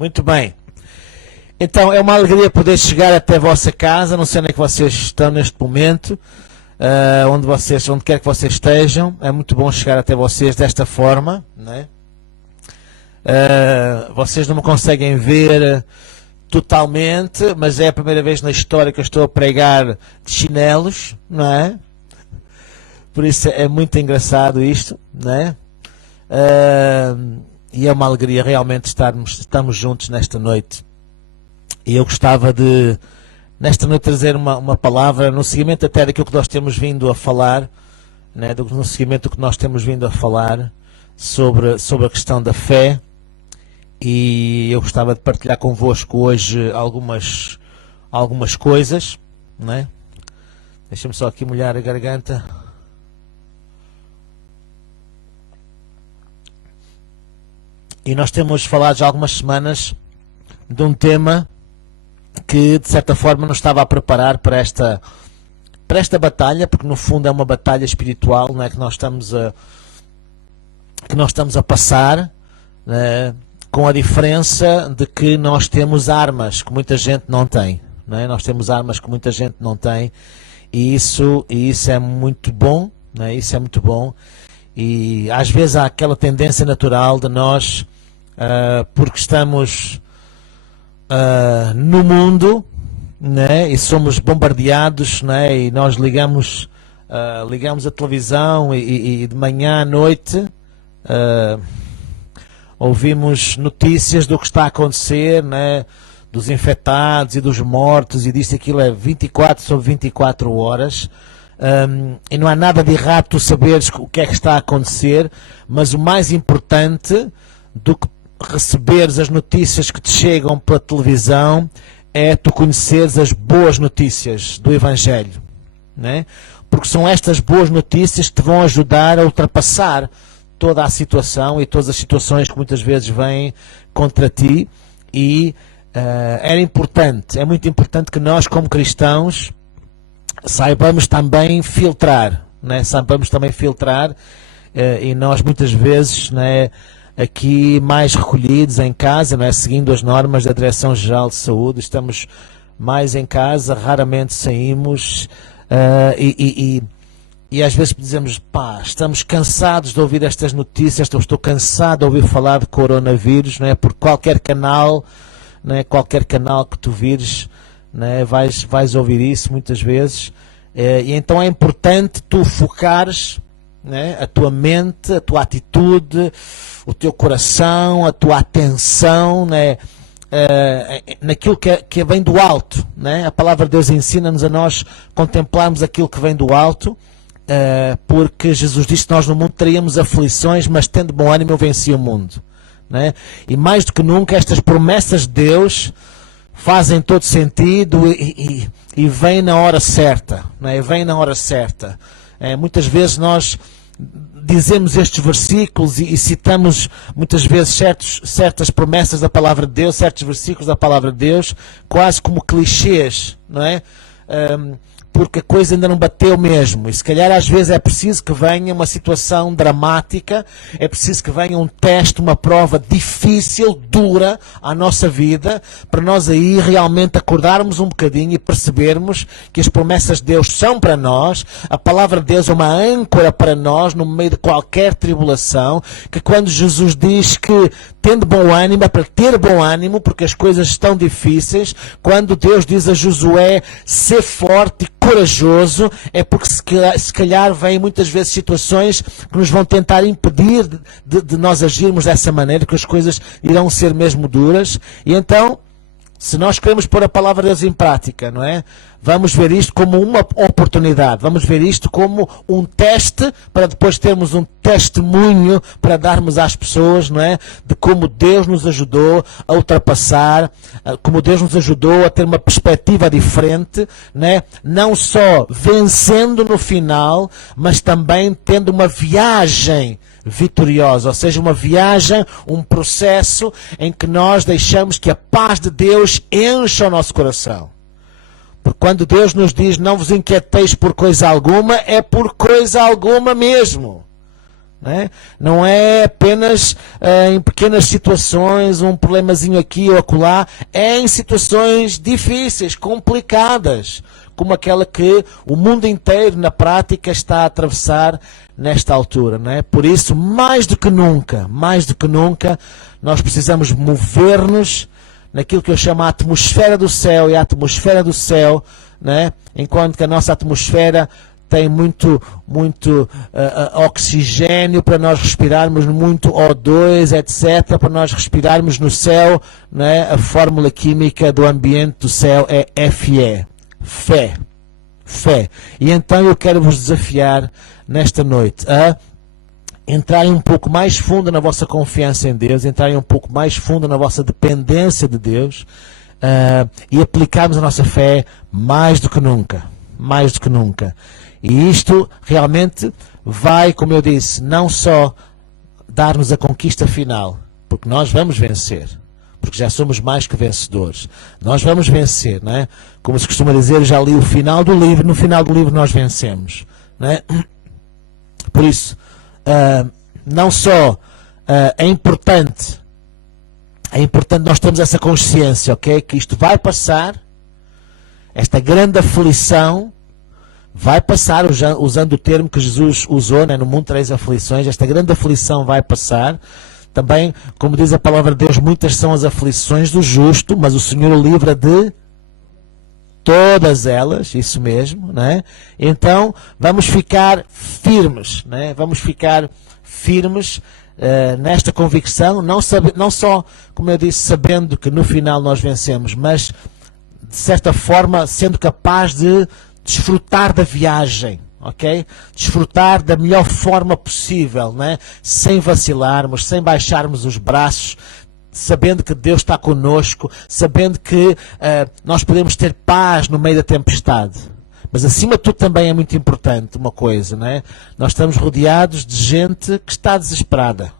Muito bem. Então, é uma alegria poder chegar até a vossa casa, não sei onde é que vocês estão neste momento, onde quer que vocês estejam. É muito bom chegar até vocês desta forma, não é? Vocês não me conseguem ver totalmente, mas é a primeira vez na história que eu estou a pregar de chinelos, não é? Por isso é muito engraçado isto, não é? E é uma alegria realmente estamos juntos nesta noite. E eu gostava de, nesta noite, trazer uma palavra no seguimento até daquilo que nós temos vindo a falar, né? No seguimento do que nós temos vindo a falar sobre a questão da fé. E eu gostava de partilhar convosco hoje algumas coisas, né? Deixa-me só aqui molhar a garganta. E nós temos falado já há algumas semanas de um tema que de certa forma nos estava a preparar para esta batalha, porque no fundo é uma batalha espiritual, não é, que nós estamos a passar, né, com a diferença de que nós temos armas que muita gente não tem, não é? Nós temos armas que muita gente não tem, e isso é muito bom, não é? Isso é muito bom. E às vezes há aquela tendência natural de nós, porque estamos no mundo, né, e somos bombardeados, né, e nós ligamos a televisão e de manhã à noite ouvimos notícias do que está a acontecer, né, dos infectados e dos mortos, e disso aquilo é 24 sobre 24 horas. E não há nada de errado tu saberes o que é que está a acontecer, mas o mais importante do que receberes as notícias que te chegam pela televisão é tu conheceres as boas notícias do Evangelho, né? Porque são estas boas notícias que te vão ajudar a ultrapassar toda a situação e todas as situações que muitas vezes vêm contra ti. E é muito importante que nós, como cristãos, saibamos também filtrar, né? E nós muitas vezes, né, aqui mais recolhidos em casa, não é? Seguindo as normas da Direção-Geral de Saúde, estamos mais em casa, raramente saímos, e às vezes dizemos, pá, estamos cansados de ouvir estas notícias, estou cansado de ouvir falar de coronavírus, não é? Por qualquer canal, não é? Qualquer canal que tu vires, não é? Vais ouvir isso muitas vezes, e então é importante tu focares, né, a tua mente, a tua atitude, o teu coração, a tua atenção, né, naquilo que vem do alto, né? A palavra de Deus ensina-nos a nós contemplarmos aquilo que vem do alto, porque Jesus disse que nós no mundo teríamos aflições, mas tendo bom ânimo eu venci o mundo, né? E mais do que nunca estas promessas de Deus fazem todo sentido e vêm na hora certa, né? Vêm na hora certa. Muitas vezes nós dizemos estes versículos e citamos muitas vezes certas promessas da palavra de Deus, certos versículos da palavra de Deus, quase como clichês, não é? Porque a coisa ainda não bateu mesmo, e se calhar às vezes é preciso que venha uma situação dramática, é preciso que venha um teste, uma prova difícil, dura à nossa vida, para nós aí realmente acordarmos um bocadinho e percebermos que as promessas de Deus são para nós, a palavra de Deus é uma âncora para nós no meio de qualquer tribulação, que quando Jesus diz que tendo bom ânimo, é para ter bom ânimo, porque as coisas estão difíceis. Quando Deus diz a Josué ser forte e corajoso, é porque se calhar vêm muitas vezes situações que nos vão tentar impedir de nós agirmos dessa maneira, que as coisas irão ser mesmo duras. E então, se nós queremos pôr a palavra de Deus em prática, não é? Vamos ver isto como uma oportunidade, vamos ver isto como um teste, para depois termos um testemunho para darmos às pessoas, não é? De como Deus nos ajudou a ultrapassar, como Deus nos ajudou a ter uma perspectiva diferente, não é? Não só vencendo no final, mas também tendo uma viagem vitoriosa, ou seja, uma viagem, um processo em que nós deixamos que a paz de Deus encha o nosso coração. Porque quando Deus nos diz não vos inquieteis por coisa alguma, é por coisa alguma mesmo. Não é apenas em pequenas situações, um problemazinho aqui ou acolá, é em situações difíceis, complicadas, como aquela que o mundo inteiro na prática está a atravessar nesta altura. Por isso, mais do que nunca, nós precisamos mover-nos naquilo que eu chamo a atmosfera do céu, e a atmosfera do céu, enquanto que a nossa atmosfera tem muito oxigênio para nós respirarmos, muito O2, etc., para nós respirarmos no céu, a fórmula química do ambiente do céu é Fe, fé. E então eu quero vos desafiar nesta noite a entrarem um pouco mais fundo na vossa confiança em Deus, entrarem um pouco mais fundo na vossa dependência de Deus, e aplicarmos a nossa fé mais do que nunca. E isto realmente vai, como eu disse, não só dar-nos a conquista final, porque nós vamos vencer, porque já somos mais que vencedores. Nós vamos vencer, Como se costuma dizer, eu já li o final do livro, no final do livro nós vencemos, Por isso, não só é importante nós termos essa consciência, ok? Que isto vai passar, esta grande aflição vai passar, usando o termo que Jesus usou, no mundo 3 aflições, esta grande aflição vai passar. Também, como diz a palavra de Deus, muitas são as aflições do justo, mas o Senhor o livra de todas elas, isso mesmo, Então, vamos ficar firmes, Vamos ficar firmes nesta convicção, não só, como eu disse, sabendo que no final nós vencemos, mas, de certa forma, sendo capaz de desfrutar da viagem, ok? Desfrutar da melhor forma possível, sem vacilarmos, sem baixarmos os braços, sabendo que Deus está conosco, sabendo que nós podemos ter paz no meio da tempestade. Mas acima de tudo também é muito importante uma coisa, Nós estamos rodeados de gente que está desesperada.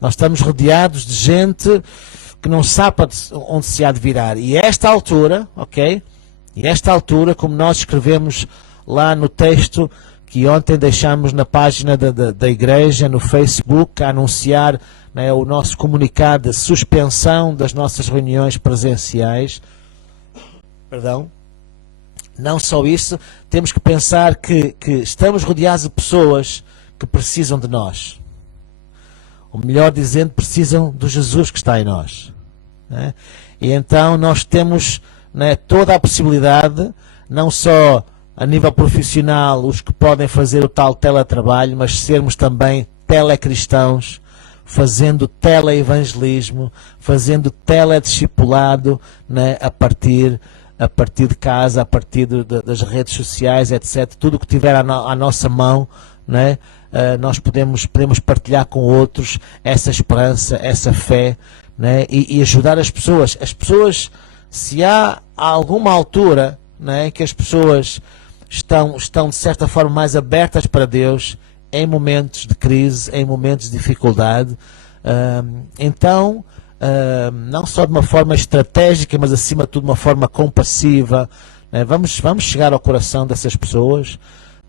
Nós estamos rodeados de gente que não sabe onde se há de virar. E a esta altura, ok? E a esta altura, como nós escrevemos lá no texto que ontem deixamos na página da igreja, no Facebook, a anunciar o nosso comunicado de suspensão das nossas reuniões presenciais. Não só isso, temos que pensar que estamos rodeados de pessoas que precisam de nós. Ou melhor dizendo, precisam do Jesus que está em nós. E então nós temos toda a possibilidade, não só a nível profissional, os que podem fazer o tal teletrabalho, mas sermos também telecristãos, fazendo teleevangelismo, fazendo telediscipulado, a partir de casa, a partir das redes sociais, etc. Tudo o que tiver à nossa mão, nós podemos partilhar com outros essa esperança, essa fé, e ajudar as pessoas. As pessoas, se há alguma altura que as pessoas estão de certa forma mais abertas para Deus, em momentos de crise, em momentos de dificuldade, então, não só de uma forma estratégica, mas acima de tudo de uma forma compassiva, vamos chegar ao coração dessas pessoas,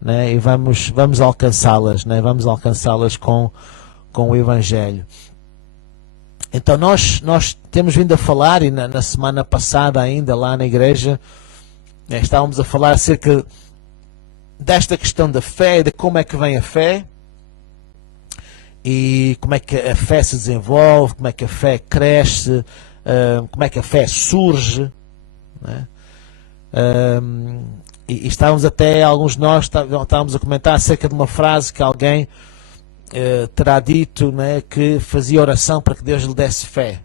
e vamos alcançá-las, vamos alcançá-las com o Evangelho. Então nós temos vindo a falar, e na semana passada ainda lá na igreja, estávamos a falar acerca desta questão da fé, de como é que vem a fé, e como é que a fé se desenvolve, como é que a fé cresce, como é que a fé surge. E estávamos até, alguns de nós estávamos a comentar acerca de uma frase que alguém terá dito, que fazia oração para que Deus lhe desse fé.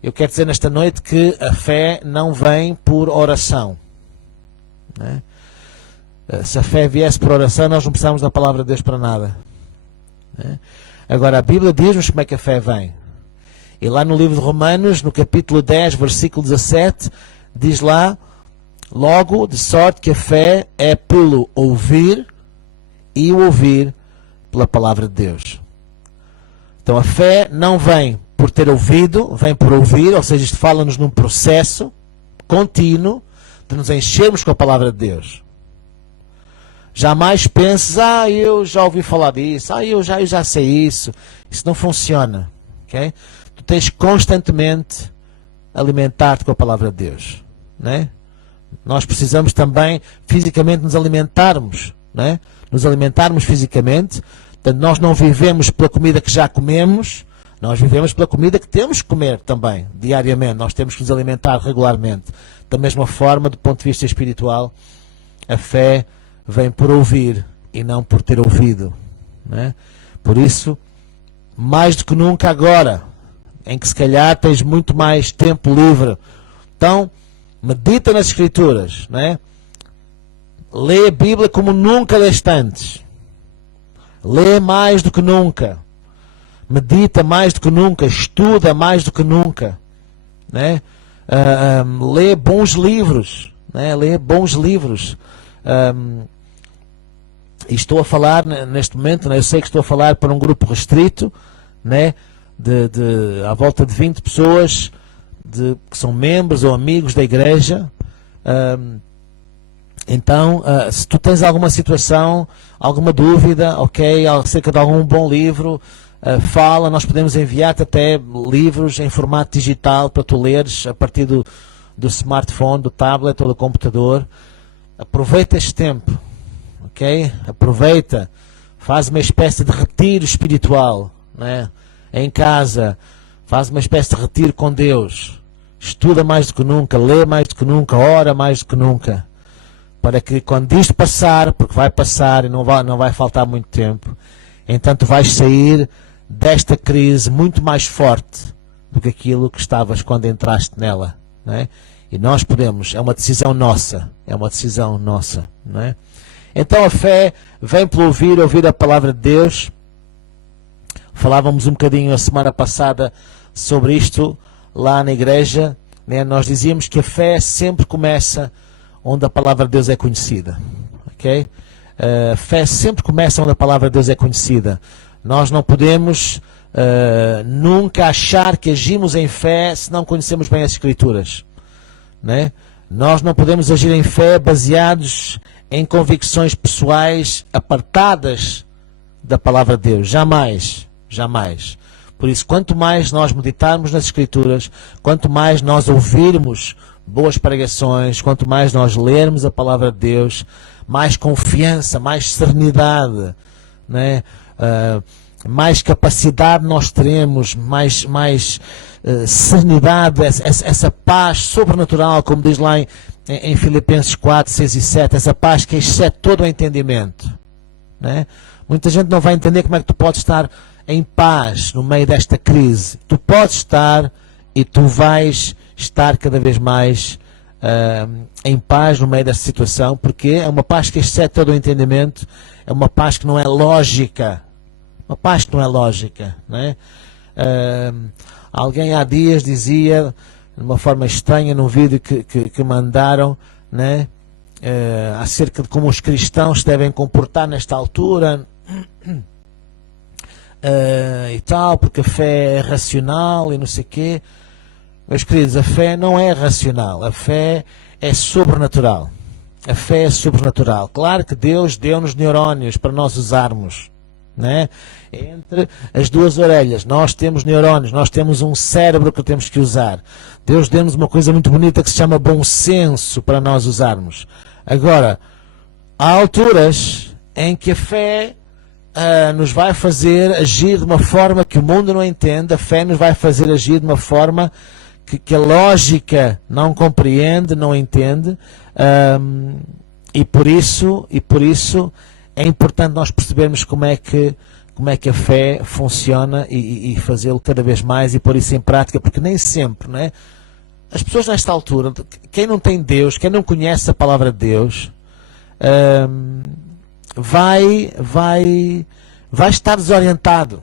Eu quero dizer nesta noite que a fé não vem por oração. Se a fé viesse por oração, nós não precisamos da palavra de Deus para nada. Agora, a Bíblia diz-nos como é que a fé vem. E lá no livro de Romanos, no capítulo 10, versículo 17, diz lá: logo, de sorte que a fé é pelo ouvir, e o ouvir pela palavra de Deus. Então a fé não vem por ter ouvido, vem por ouvir, ou seja, isto fala-nos num processo contínuo de nos enchermos com a palavra de Deus. Jamais penses, eu já ouvi falar disso, eu já sei isso. Isso não funciona. Okay? Tu tens constantemente alimentar-te com a palavra de Deus. Né? Nós precisamos também fisicamente nos alimentarmos. Né? Nos alimentarmos fisicamente. Portanto, nós não vivemos pela comida que já comemos, nós vivemos pela comida que temos que comer também, diariamente. Nós temos que nos alimentar regularmente. Da mesma forma, do ponto de vista espiritual, a fé vem por ouvir e não por ter ouvido. Né? Por isso, mais do que nunca agora, em que se calhar tens muito mais tempo livre, então, medita nas Escrituras. Né? Lê a Bíblia como nunca leste antes. Lê mais do que nunca. Medita mais do que nunca. Estuda mais do que nunca. Né? Lê bons livros. Né? Lê bons livros. E estou a falar neste momento, né? Eu sei que estou a falar para um grupo restrito, né? À volta de 20 pessoas que são membros ou amigos da igreja. Então, se tu tens alguma situação, alguma dúvida, ok, acerca de algum bom livro, fala, nós podemos enviar-te até livros em formato digital para tu leres a partir do smartphone, do tablet ou do computador. Aproveita este tempo, ok? Aproveita, faz uma espécie de retiro espiritual, né? Em casa, faz uma espécie de retiro com Deus. Estuda mais do que nunca, lê mais do que nunca, ora mais do que nunca. Para que quando isto passar, porque vai passar e não vai faltar muito tempo, então tu vais sair desta crise muito mais forte do que aquilo que estavas quando entraste nela. Né? E nós podemos, é uma decisão nossa, Né? Então a fé vem pelo ouvir a palavra de Deus. Falávamos um bocadinho a semana passada sobre isto lá na igreja. Né? Nós dizíamos que a fé sempre começa onde a palavra de Deus é conhecida. Okay? A fé sempre começa onde a palavra de Deus é conhecida. Nós não podemos nunca achar que agimos em fé se não conhecemos bem as Escrituras. Né? Nós não podemos agir em fé baseados em convicções pessoais apartadas da palavra de Deus. Jamais. Jamais. Por isso, quanto mais nós meditarmos nas Escrituras, quanto mais nós ouvirmos boas pregações, quanto mais nós lermos a palavra de Deus, mais confiança, mais serenidade, né? Mais capacidade nós teremos, mais serenidade, essa paz sobrenatural, como diz lá em Filipenses 4, 6 e 7, essa paz que excede todo o entendimento. Né? Muita gente não vai entender como é que tu podes estar em paz no meio desta crise. Tu podes estar e tu vais estar cada vez mais em paz no meio desta situação, porque é uma paz que excede todo o entendimento, é uma paz que não é lógica. Uma paz que não é lógica. Né? Alguém há dias dizia, de uma forma estranha, num vídeo que mandaram, né? Acerca de como os cristãos se devem comportar nesta altura e tal, porque a fé é racional e não sei o quê. Meus queridos, a fé não é racional, a fé é sobrenatural. A fé é sobrenatural. Claro que Deus deu-nos neurónios para nós usarmos. Né? Entre as duas orelhas nós temos neurónios, nós temos um cérebro que temos que usar. Deus deu-nos uma coisa muito bonita que se chama bom senso para nós usarmos. Agora, há alturas em que a fé nos vai fazer agir de uma forma que o mundo não entende. A fé nos vai fazer agir de uma forma que a lógica não compreende, não entende, e por isso é importante nós percebermos como é que a fé funciona e fazê-lo cada vez mais e pôr isso em prática, porque nem sempre, né? As pessoas nesta altura, quem não tem Deus, quem não conhece a palavra de Deus, vai estar desorientado,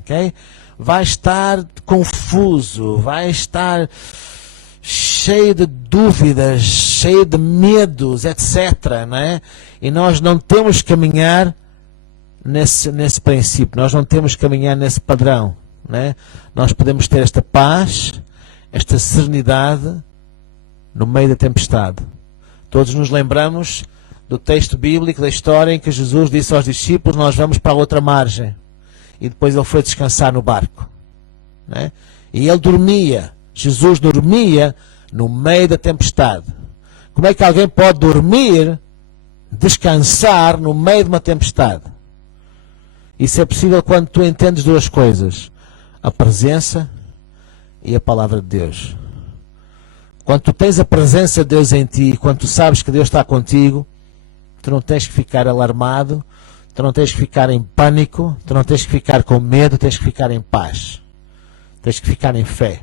ok? Vai estar confuso, vai estar cheio de dúvidas, cheio de medos, etc. Né? E nós não temos que caminhar nesse princípio, nós não temos que caminhar nesse padrão. Né? Nós podemos ter esta paz, esta serenidade no meio da tempestade. Todos nos lembramos do texto bíblico, da história em que Jesus disse aos discípulos: nós vamos para a outra margem. E depois ele foi descansar no barco, né? E ele dormia, Jesus dormia no meio da tempestade. Como é que alguém pode dormir, descansar no meio de uma tempestade? Isso é possível quando tu entendes duas coisas: a presença e a palavra de Deus. Quando tu tens a presença de Deus em ti, quando tu sabes que Deus está contigo, tu não tens que ficar alarmado, tu não tens que ficar em pânico, tu não tens que ficar com medo, tens que ficar em paz. Tens que ficar em fé.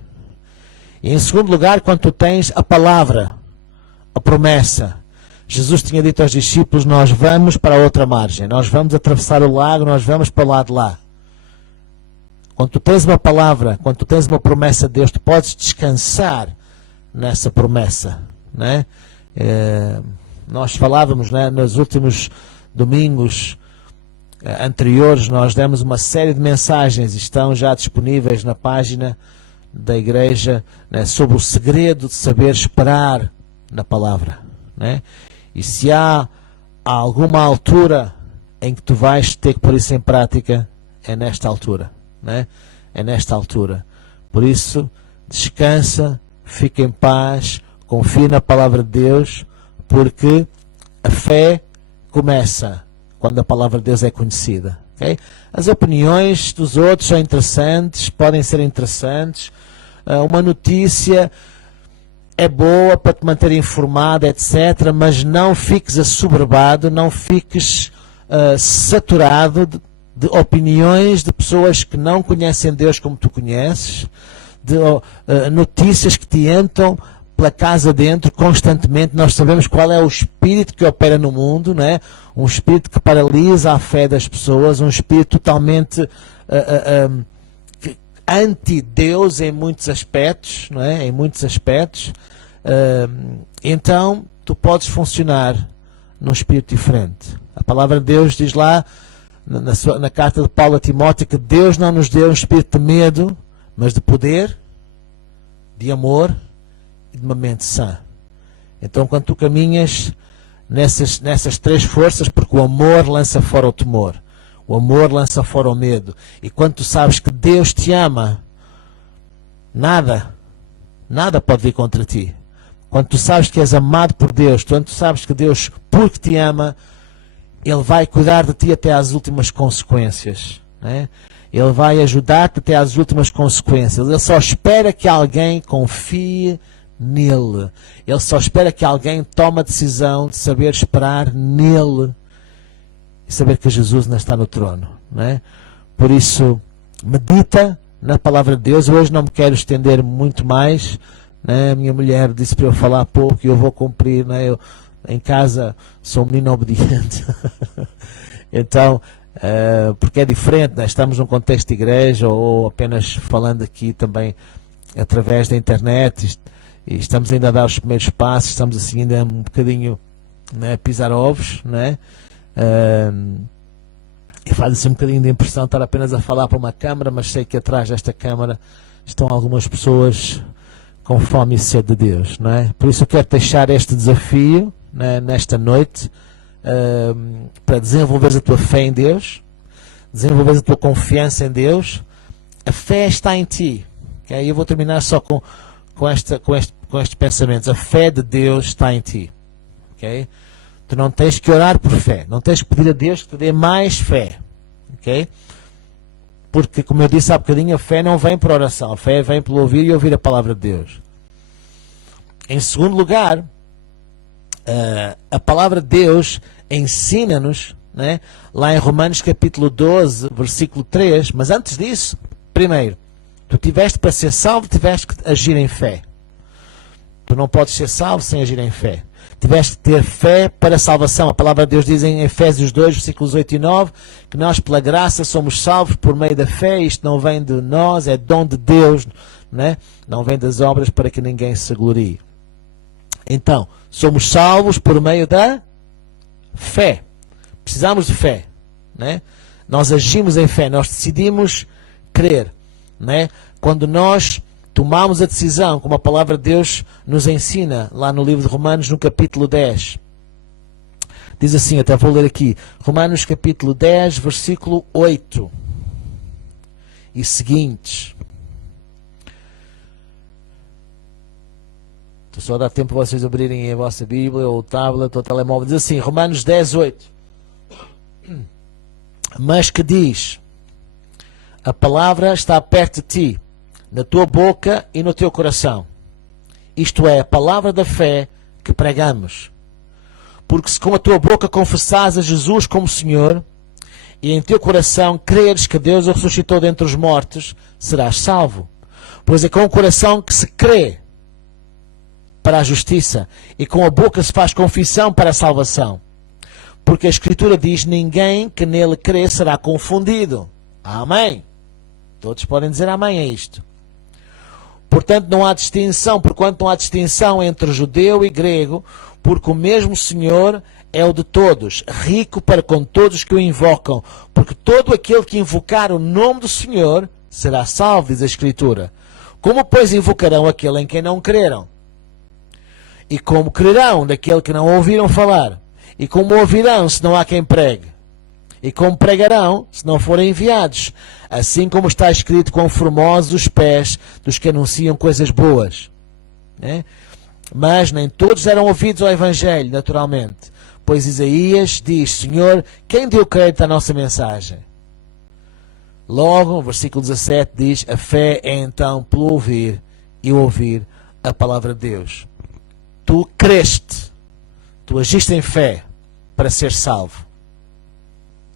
E em segundo lugar, quando tu tens a palavra, a promessa. Jesus tinha dito aos discípulos: nós vamos para a outra margem, nós vamos atravessar o lago, nós vamos para o lado de lá. Quando tu tens uma palavra, quando tu tens uma promessa de Deus, tu podes descansar nessa promessa, né? Nós falávamos, né, nos últimos domingos anteriores, nós demos uma série de mensagens, estão já disponíveis na página da igreja, né, sobre o segredo de saber esperar na palavra, né? E se há alguma altura em que tu vais ter que pôr isso em prática, é nesta altura, né? É nesta altura. Por isso, descansa, fica em paz, confia na palavra de Deus, porque a fé começa quando a palavra de Deus é conhecida. Okay? As opiniões dos outros são interessantes, podem ser interessantes. Uma notícia é boa para te manter informado, etc. Mas não fiques assoberbado, não fiques saturado de opiniões de pessoas que não conhecem Deus como tu conheces, de notícias que te entram pela casa dentro constantemente. Nós sabemos qual é o espírito que opera no mundo, né? Um espírito que paralisa a fé das pessoas, um espírito totalmente anti-Deus em muitos aspectos, não é? Em muitos aspectos. Então, tu podes funcionar num espírito diferente. A palavra de Deus diz lá, na carta de Paulo a Timóteo, que Deus não nos deu um espírito de medo, mas de poder, de amor e de uma mente sã. Então, quando tu caminhas nessas três forças, porque o amor lança fora o temor, o amor lança fora o medo, e quando tu sabes que Deus te ama, nada pode vir contra ti. Quando tu sabes que és amado por Deus, quando tu sabes que Deus, porque te ama, Ele vai cuidar de ti até às últimas consequências, né? Ele vai ajudar-te até às últimas consequências. Ele só espera que alguém confie nele. Ele só espera que alguém tome a decisão de saber esperar nele e saber que Jesus ainda está no trono, né? Por isso, medita na palavra de Deus. Hoje não me quero estender muito mais, né? A minha mulher disse para eu falar pouco e eu vou cumprir, né? Eu, em casa, sou um menino obediente. Então, porque é diferente, né? Estamos num contexto de igreja ou apenas falando aqui também através da internet e estamos ainda a dar os primeiros passos, estamos assim ainda um bocadinho, né, a pisar ovos, né? E faz assim um bocadinho de impressão estar apenas a falar para uma câmara, mas sei que atrás desta câmara estão algumas pessoas com fome e sede de Deus, não é? Por isso eu quero deixar este desafio, né, nesta noite, para desenvolveres a tua fé em Deus, desenvolveres a tua confiança em Deus. A fé está em ti, okay? Eu vou terminar só com estes pensamentos. A fé de Deus está em ti, okay? Tu não tens que orar por fé, não tens que pedir a Deus que te dê mais fé, ok? Porque, como eu disse há bocadinho, a fé não vem por oração, a fé vem pelo ouvir e ouvir a palavra de Deus. Em segundo lugar, a palavra de Deus ensina-nos, né, lá em Romanos capítulo 12, versículo 3, mas antes disso, primeiro, tu tiveste para ser salvo, tiveste que agir em fé. Tu não podes ser salvo sem agir em fé. Tiveste que ter fé para a salvação. A palavra de Deus diz em Efésios 2, versículos 8 e 9, que nós pela graça somos salvos por meio da fé. Isto não vem de nós, é dom de Deus, né? Não vem das obras para que ninguém se glorie. Então, somos salvos por meio da fé. Precisamos de fé, né? Nós agimos em fé, nós decidimos crer, né? Quando nós tomamos a decisão, como a palavra de Deus nos ensina, lá no livro de Romanos, no capítulo 10, Diz assim, até vou ler aqui, Romanos capítulo 10, versículo 8 e seguintes. Só dá tempo para vocês abrirem a vossa Bíblia, ou o tablet, ou o telemóvel. Diz assim, Romanos 10, 8. Mas que diz, a palavra está perto de ti, na tua boca e no teu coração. Isto é, a palavra da fé que pregamos. Porque se com a tua boca confessares a Jesus como Senhor, e em teu coração creres que Deus o ressuscitou dentre os mortos, serás salvo. Pois é com o coração que se crê para a justiça, e com a boca se faz confissão para a salvação. Porque a Escritura diz, ninguém que nele crê será confundido. Amém. Todos podem dizer amém a isto. Portanto, não há distinção, porquanto não há distinção entre judeu e grego, porque o mesmo Senhor é o de todos, rico para com todos que o invocam, porque todo aquele que invocar o nome do Senhor será salvo, diz a Escritura. Como, pois, invocarão aquele em quem não creram? E como crerão daquele que não ouviram falar? E como ouvirão se não há quem pregue? E como pregarão se não forem enviados? Assim como está escrito, quão formosos os pés dos que anunciam coisas boas. Né? Mas nem todos eram ouvidos ao Evangelho, naturalmente. Pois Isaías diz, Senhor, quem deu crédito à nossa mensagem? Logo, no versículo 17 diz, a fé é então pelo ouvir e ouvir a palavra de Deus. Tu creste, tu agiste em fé para ser salvo.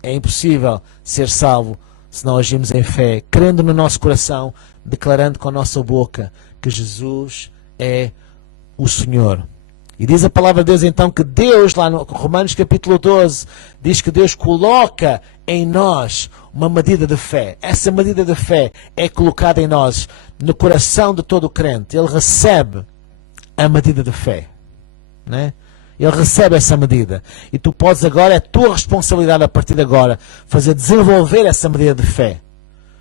É impossível ser salvo se não agimos em fé, crendo no nosso coração, declarando com a nossa boca que Jesus é o Senhor. E diz a palavra de Deus então que Deus, lá no Romanos capítulo 12, diz que Deus coloca em nós uma medida de fé. Essa medida de fé é colocada em nós, no coração de todo o crente. Ele recebe a medida de fé, né? Ele recebe essa medida. E tu podes agora, é a tua responsabilidade a partir de agora, fazer desenvolver essa medida de fé.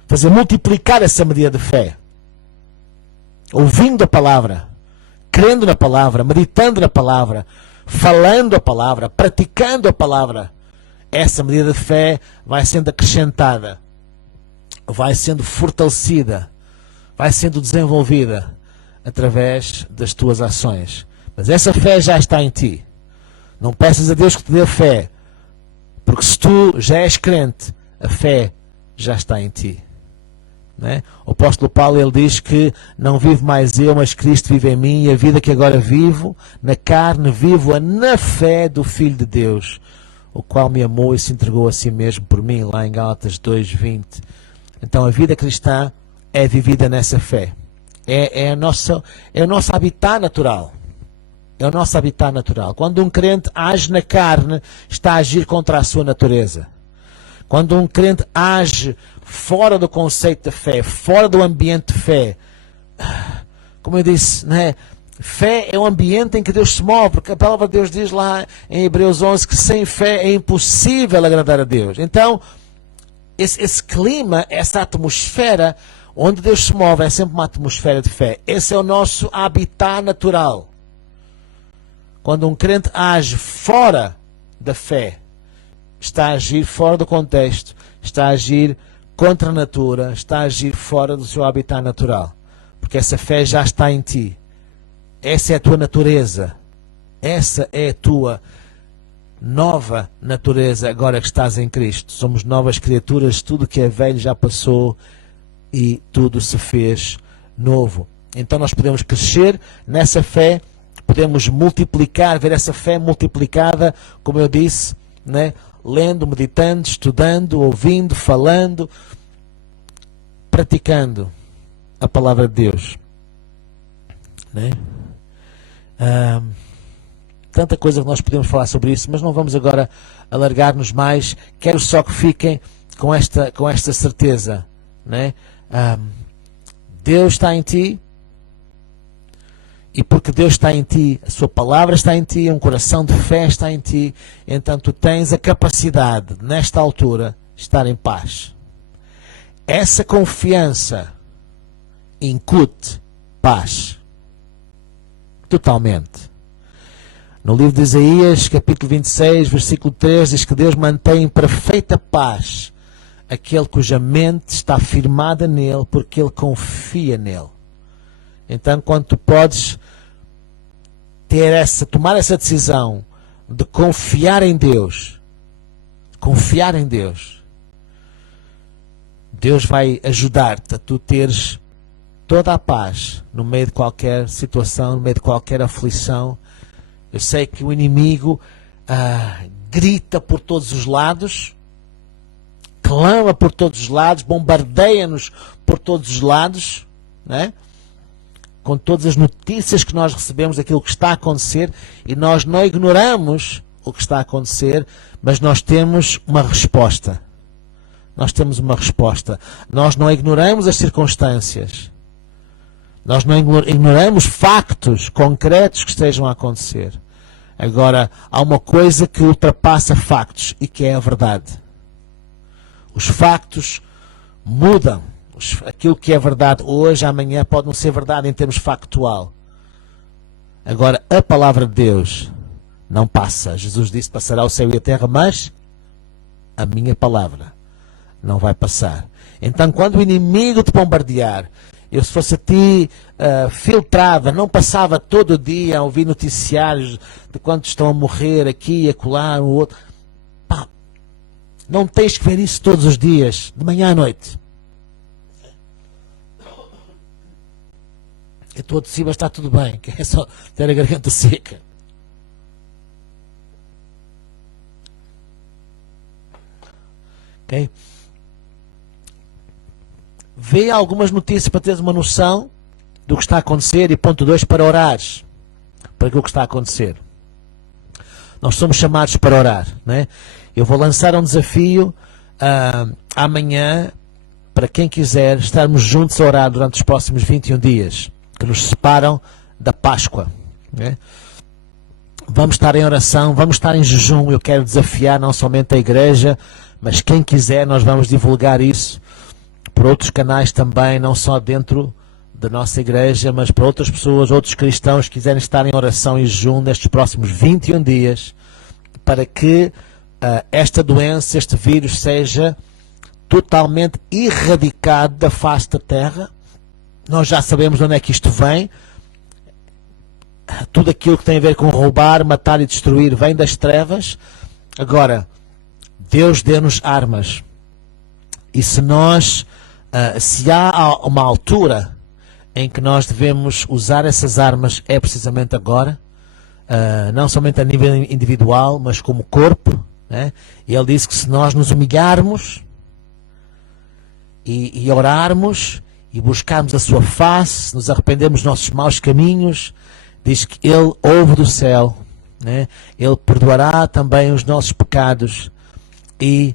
Fazer multiplicar essa medida de fé. Ouvindo a palavra, crendo na palavra, meditando na palavra, falando a palavra, praticando a palavra. Essa medida de fé vai sendo acrescentada, vai sendo fortalecida, vai sendo desenvolvida através das tuas ações. Mas essa fé já está em ti. Não peças a Deus que te dê fé, porque se tu já és crente, a fé já está em ti. Né? O apóstolo Paulo, ele diz que não vivo mais eu, mas Cristo vive em mim, e a vida que agora vivo na carne, vivo-a na fé do Filho de Deus, o qual me amou e se entregou a si mesmo por mim, lá em Gálatas 2:20. Então a vida cristã é vivida nessa fé. É o nosso habitat natural. É o nosso habitat natural. Quando um crente age na carne, está a agir contra a sua natureza. Quando um crente age fora do conceito de fé, fora do ambiente de fé, como eu disse, né? Fé é um ambiente em que Deus se move, porque a palavra de Deus diz lá em Hebreus 11 que sem fé é impossível agradar a Deus. Então, esse clima, essa atmosfera onde Deus se move é sempre uma atmosfera de fé. Esse é o nosso habitat natural. Quando um crente age fora da fé, está a agir fora do contexto, está a agir contra a natura, está a agir fora do seu habitat natural. Porque essa fé já está em ti. Essa é a tua natureza. Essa é a tua nova natureza agora que estás em Cristo. Somos novas criaturas, tudo que é velho já passou e tudo se fez novo. Então nós podemos crescer nessa fé, podemos multiplicar, ver essa fé multiplicada, como eu disse, né? Lendo, meditando, estudando, ouvindo, falando, praticando a palavra de Deus. Né? Tanta coisa que nós podemos falar sobre isso, mas não vamos agora alargar-nos mais. Quero só que fiquem com esta certeza. Né? Deus está em ti, e porque Deus está em ti, a sua palavra está em ti, um coração de fé está em ti, então tu tens a capacidade, nesta altura, de estar em paz. Essa confiança incute paz. Totalmente. No livro de Isaías, capítulo 26, versículo 3, diz que Deus mantém em perfeita paz aquele cuja mente está firmada nele, porque ele confia nele. Então, quando tu podes tomar essa decisão de confiar em Deus, Deus vai ajudar-te a tu teres toda a paz no meio de qualquer situação, no meio de qualquer aflição. Eu sei que o inimigo grita por todos os lados, clama por todos os lados, bombardeia-nos por todos os lados, né? Com todas as notícias que nós recebemos daquilo que está a acontecer, e nós não ignoramos o que está a acontecer, mas nós temos uma resposta. Nós temos uma resposta. Nós não ignoramos as circunstâncias. Nós não ignoramos factos concretos que estejam a acontecer. Agora, há uma coisa que ultrapassa factos e que é a verdade. Os factos mudam. Aquilo que é verdade hoje, amanhã pode não ser verdade em termos factual. Agora, a palavra de Deus não passa. Jesus disse: passará o céu e a terra, mas a minha palavra não vai passar. Então, quando o inimigo te bombardear, eu, se fosse a ti, filtrava, não passava todo dia a ouvir noticiários de quantos estão a morrer aqui, acolá, o outro. Pá, não tens que ver isso todos os dias, de manhã à noite. Eu estou a tossir, mas está tudo bem, que é só ter a garganta seca. Ok? Vê algumas notícias para teres uma noção do que está a acontecer, e ponto 2, para orares para aquilo que está a acontecer. Nós somos chamados para orar, né? Eu vou lançar um desafio amanhã para quem quiser estarmos juntos a orar durante os próximos 21 dias que nos separam da Páscoa, né? Vamos estar em oração, vamos estar em jejum. Eu quero desafiar não somente a igreja, mas quem quiser, nós vamos divulgar isso por outros canais também, não só dentro da nossa igreja, mas para outras pessoas, outros cristãos que quiserem estar em oração e jejum nestes próximos 21 dias, para que esta doença, este vírus, seja totalmente erradicado da face da terra. Nós já sabemos de onde é que isto vem. Tudo aquilo que tem a ver com roubar, matar e destruir vem das trevas. Agora, Deus deu-nos armas. E se nós, se há uma altura em que nós devemos usar essas armas, é precisamente agora. Não somente a nível individual, mas como corpo, né? E ele disse que se nós nos humilharmos e orarmos e buscarmos a sua face, nos arrependermos dos nossos maus caminhos, diz que ele ouve do céu, né? Ele perdoará também os nossos pecados e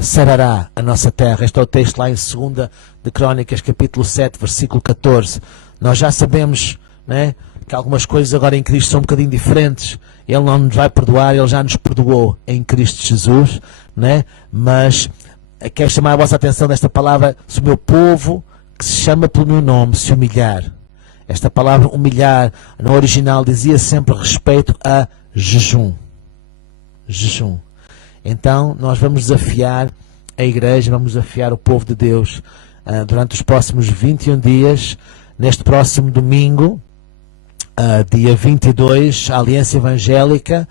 sarará a nossa terra. Este é o texto lá em 2 de Crónicas, capítulo 7, versículo 14. Nós já sabemos, né, que algumas coisas agora em Cristo são um bocadinho diferentes. Ele não nos vai perdoar, Ele já nos perdoou em Cristo Jesus, né? Mas quero chamar a vossa atenção nesta palavra: se o meu povo, que se chama pelo meu nome, se humilhar. Esta palavra humilhar, no original, dizia sempre respeito a jejum. Jejum. Então, nós vamos desafiar a igreja, vamos desafiar o povo de Deus durante os próximos 21 dias. Neste próximo domingo, dia 22, a Aliança Evangélica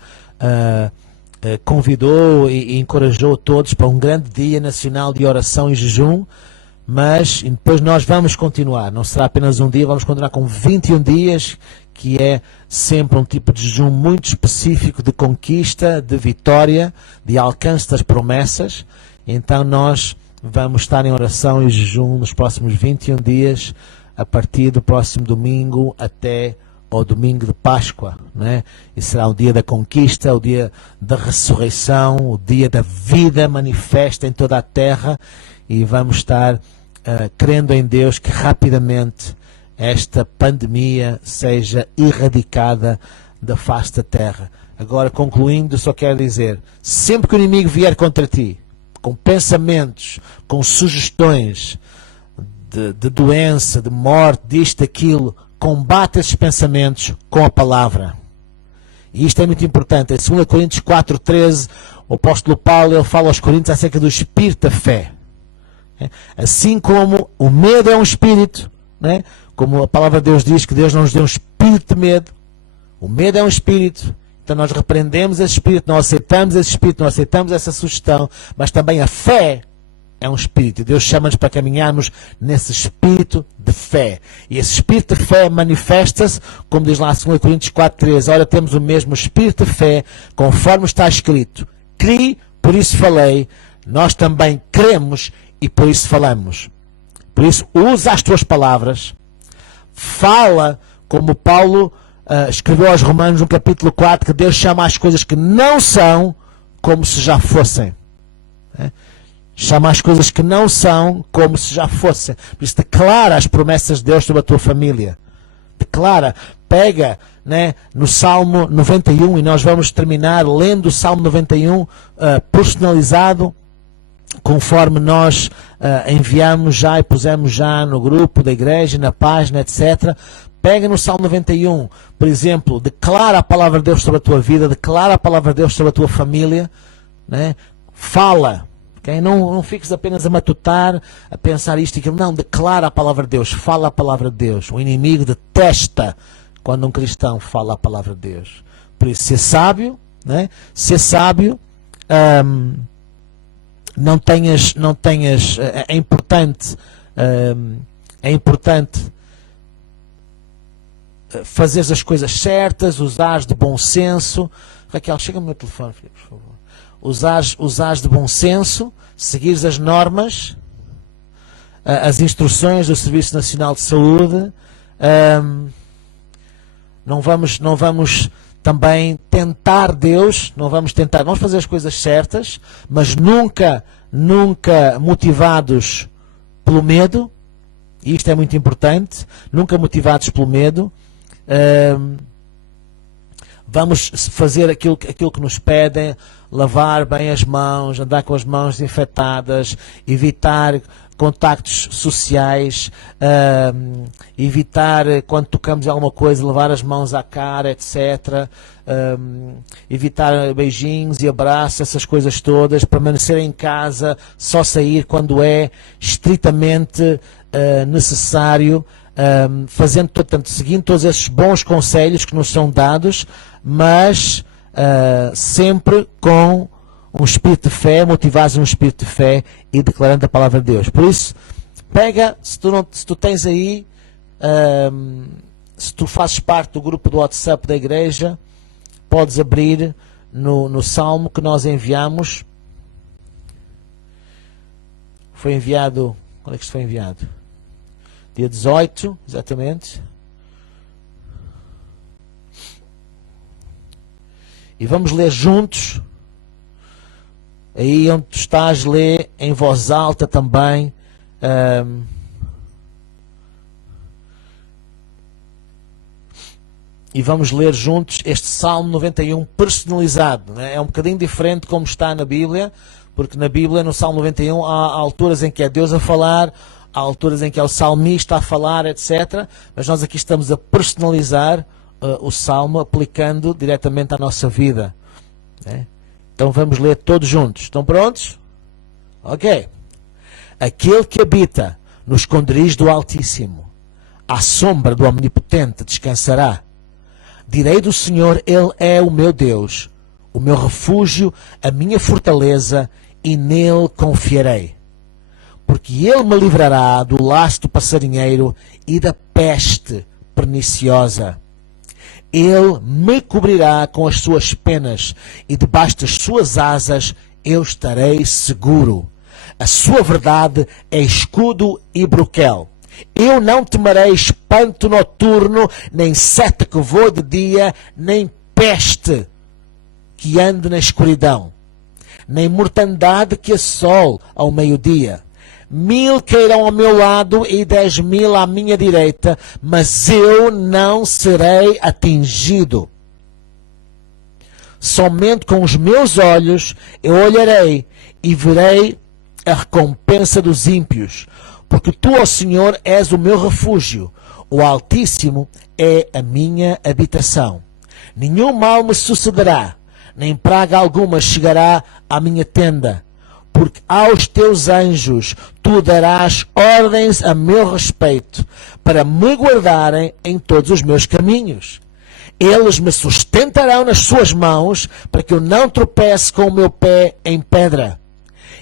convidou e encorajou todos para um grande dia nacional de oração e jejum. Mas depois nós vamos continuar, não será apenas um dia, vamos continuar com 21 dias, que é sempre um tipo de jejum muito específico de conquista, de vitória, de alcance das promessas. Então nós vamos estar em oração e jejum nos próximos 21 dias, a partir do próximo domingo até ao domingo de Páscoa, né? E será o dia da conquista, o dia da ressurreição, o dia da vida manifesta em toda a terra, e vamos estar crendo em Deus que rapidamente esta pandemia seja erradicada da face da terra. Agora, concluindo, só quero dizer: sempre que o inimigo vier contra ti, com pensamentos, com sugestões de doença, de morte, disto, daquilo, combate esses pensamentos com a palavra. E isto é muito importante. Em 2 Coríntios 4,13, o apóstolo Paulo ele fala aos Coríntios acerca do espírito da fé. Assim como o medo é um espírito, né? Como a palavra de Deus diz que Deus não nos deu um espírito de medo, o medo é um espírito. Então nós repreendemos esse espírito, não aceitamos esse espírito, não aceitamos essa sugestão, mas também a fé é um espírito. Deus chama-nos para caminharmos nesse espírito de fé. E esse espírito de fé manifesta-se, como diz lá em 2 Coríntios 4,13, ora temos o mesmo espírito de fé, conforme está escrito. Criei, por isso falei, nós também cremos e por isso falamos. Por isso, usa as tuas palavras, fala como Paulo escreveu aos Romanos no capítulo 4, que Deus chama as coisas que não são como se já fossem. Chama as coisas que não são como se já fossem. Por isso, declara as promessas de Deus sobre a tua família. Declara, pega, né, no Salmo 91, e nós vamos terminar lendo o Salmo 91 personalizado, conforme nós enviamos já e pusemos já no grupo da igreja, na página, etc. Pega no Salmo 91, por exemplo, declara a palavra de Deus sobre a tua vida, declara a palavra de Deus sobre a tua família, né? Fala. Okay? Não fiques apenas a matutar, a pensar isto e aquilo. Não, declara a palavra de Deus, fala a palavra de Deus. O inimigo detesta quando um cristão fala a palavra de Deus. Por isso, ser sábio, né? Ser sábio, não tenhas, é importante fazeres as coisas certas, usares de bom senso. Raquel, chega-me no telefone, filho, por favor. Usares de bom senso, seguires as normas, as instruções do Serviço Nacional de Saúde. Não vamos também tentar Deus, vamos fazer as coisas certas, mas nunca motivados pelo medo. E isto é muito importante, nunca motivados pelo medo. Vamos fazer aquilo que nos pedem, lavar bem as mãos, andar com as mãos desinfetadas, evitar contactos sociais, evitar, quando tocamos alguma coisa, levar as mãos à cara, etc. Evitar beijinhos e abraços, essas coisas todas, permanecer em casa, só sair quando é estritamente necessário, seguindo todos esses bons conselhos que nos são dados, mas sempre com um espírito de fé, motivados num espírito de fé e declarando a palavra de Deus. Por isso, pega, se tu tens aí, se tu fazes parte do grupo do WhatsApp da igreja, podes abrir no Salmo que nós enviamos. Foi enviado, quando é que isto foi enviado? Dia 18, exatamente. E vamos ler juntos. Aí onde tu estás, lê em voz alta também. E vamos ler juntos este Salmo 91 personalizado. Né? É um bocadinho diferente como está na Bíblia, porque na Bíblia, no Salmo 91, há alturas em que é Deus a falar, há alturas em que é o salmista a falar, etc. Mas nós aqui estamos a personalizar o Salmo, aplicando diretamente à nossa vida. Né? Então vamos ler todos juntos. Estão prontos? Ok. Aquele que habita no esconderijo do Altíssimo, à sombra do Omnipotente descansará. Direi do Senhor, Ele é o meu Deus, o meu refúgio, a minha fortaleza, e nele confiarei. Porque Ele me livrará do laço do passarinheiro e da peste perniciosa. Ele me cobrirá com as suas penas, e debaixo das suas asas eu estarei seguro. A sua verdade é escudo e broquel. Eu não temerei espanto noturno, nem seta que voe de dia, nem peste que ande na escuridão, nem mortandade que assole ao meio-dia. 1000 cairão ao meu lado e 10.000 à minha direita, mas eu não serei atingido. Somente com os meus olhos eu olharei e verei a recompensa dos ímpios, porque tu, ó Senhor, és o meu refúgio, o Altíssimo é a minha habitação. Nenhum mal me sucederá, nem praga alguma chegará à minha tenda, porque aos teus anjos tu darás ordens a meu respeito, para me guardarem em todos os meus caminhos. Eles me sustentarão nas suas mãos, para que eu não tropece com o meu pé em pedra.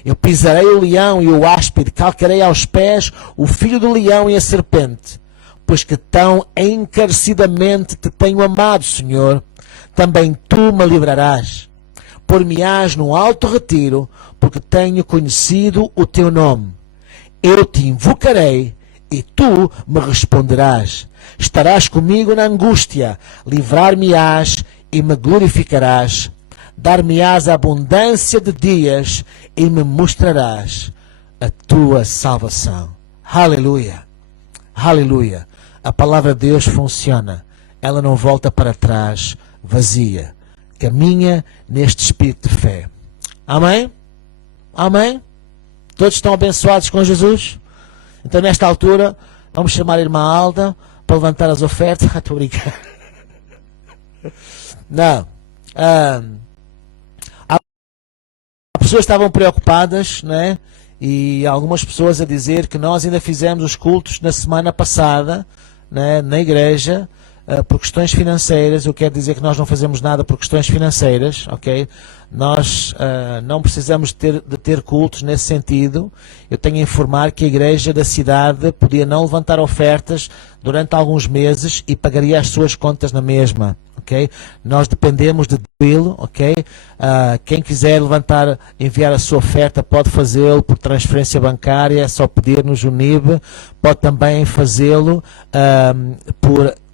Eu pisarei o leão e o áspide, calcarei aos pés o filho do leão e a serpente. Pois que tão encarecidamente te tenho amado, Senhor, também tu me livrarás. Por-me-ás num alto retiro, porque tenho conhecido o teu nome. Eu te invocarei e tu me responderás. Estarás comigo na angústia, livrar-me-ás e me glorificarás. Dar-me-ás abundância de dias e me mostrarás a tua salvação. Aleluia! Aleluia! A palavra de Deus funciona. Ela não volta para trás vazia. Caminha neste espírito de fé. Amém? Amém? Todos estão abençoados com Jesus? Então, nesta altura, vamos chamar a irmã Alda para levantar as ofertas. Estou a brincar. Não. As pessoas estavam preocupadas, né? E algumas pessoas a dizer que nós ainda fizemos os cultos na semana passada, né, na igreja, por questões financeiras. Eu quero dizer que nós não fazemos nada por questões financeiras, ok? Nós não precisamos de ter cultos nesse sentido. Eu tenho a informar que a igreja da cidade podia não levantar ofertas durante alguns meses e pagaria as suas contas na mesma, ok? Nós dependemos de Will, ok? Quem quiser levantar, enviar a sua oferta pode fazê-lo por transferência bancária, é só pedir-nos o NIB. Pode também fazê-lo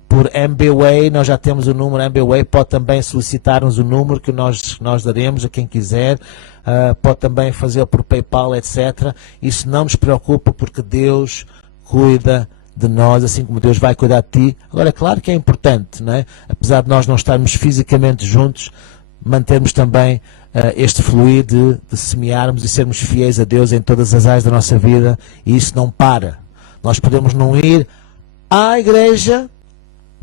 por MBWay, nós já temos o número MBWay, pode também solicitar-nos o número que nós daremos a quem quiser, pode também fazer por PayPal, etc. Isso não nos preocupa, porque Deus cuida de nós, assim como Deus vai cuidar de ti. Agora, é claro que é importante, não é? Apesar de nós não estarmos fisicamente juntos, mantermos também este fluir de semearmos e sermos fiéis a Deus em todas as áreas da nossa vida, e isso não para. Nós podemos não ir à igreja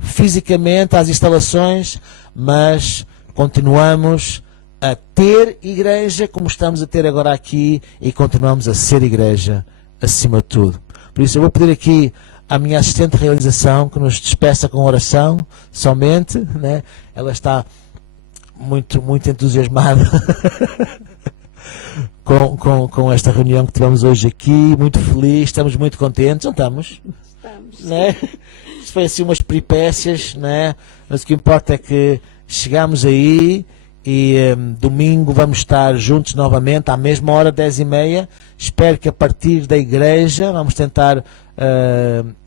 fisicamente, às instalações, mas continuamos a ter igreja como estamos a ter agora aqui, e continuamos a ser igreja acima de tudo. Por isso eu vou pedir aqui à minha assistente de realização que nos despeça com oração somente, né? Ela está muito entusiasmada com esta reunião que tivemos hoje aqui, muito feliz, estamos muito contentes, não estamos? Estamos. Né? Isto foi assim umas peripécias, né? Mas o que importa é que chegamos aí e domingo vamos estar juntos novamente à mesma hora, 10h30. Espero que a partir da igreja, vamos tentar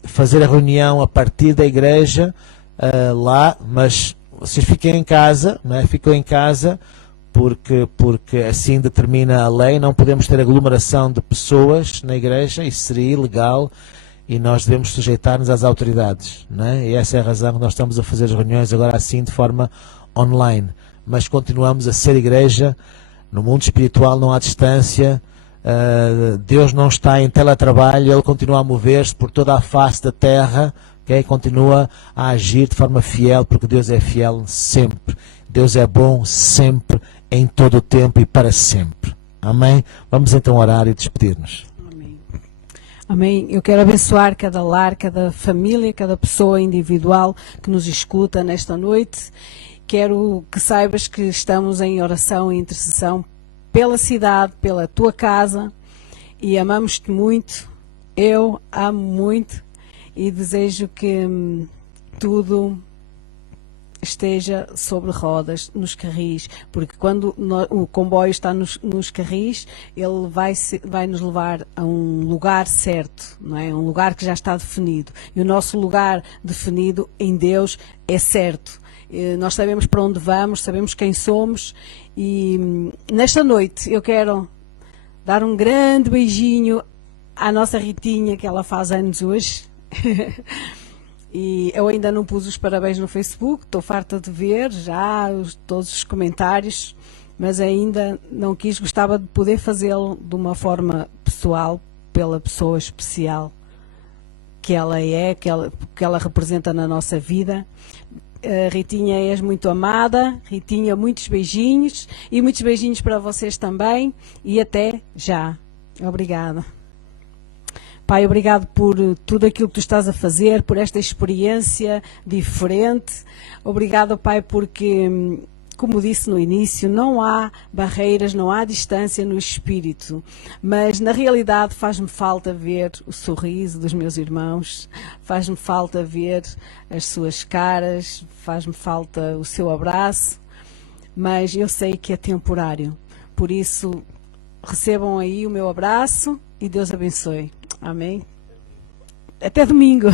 fazer a reunião a partir da igreja lá, mas vocês fiquem em casa, né? Ficam em casa, porque assim determina a lei. Não podemos ter aglomeração de pessoas na igreja, isso seria ilegal, e nós devemos sujeitar-nos às autoridades, né? E essa é a razão que nós estamos a fazer as reuniões agora assim, de forma online. Mas continuamos a ser igreja. No mundo espiritual não há distância. Deus não está em teletrabalho, Ele continua a mover-se por toda a face da terra, okay? Continua a agir de forma fiel, porque Deus é fiel sempre. Deus é bom sempre, em todo o tempo e para sempre. Amém? Vamos então orar e despedir-nos. Amém. Amém. Eu quero abençoar cada lar, cada família, cada pessoa individual que nos escuta nesta noite. Quero que saibas que estamos em oração e intercessão pela cidade, pela tua casa, e amamos-te muito. Eu amo muito e desejo que tudo esteja sobre rodas, nos carris, porque quando o comboio está nos carris, ele vai nos levar a um lugar certo, não é? Um lugar que já está definido. E o nosso lugar definido em Deus é certo. Nós sabemos para onde vamos, sabemos quem somos, e nesta noite eu quero dar um grande beijinho à nossa Ritinha, que ela faz anos hoje. E eu ainda não pus os parabéns no Facebook, estou farta de ver já todos os comentários, mas ainda não quis, gostava de poder fazê-lo de uma forma pessoal, pela pessoa especial que ela é, que ela representa na nossa vida. Ritinha, és muito amada. Ritinha, muitos beijinhos e muitos beijinhos para vocês também e até já. Obrigada. Pai, obrigado por tudo aquilo que tu estás a fazer, por esta experiência diferente. Obrigado, Pai, porque, como disse no início, não há barreiras, não há distância no espírito, mas na realidade faz-me falta ver o sorriso dos meus irmãos, faz-me falta ver as suas caras, faz-me falta o seu abraço, mas eu sei que é temporário. Por isso, recebam aí o meu abraço e Deus abençoe. Amém. Até domingo.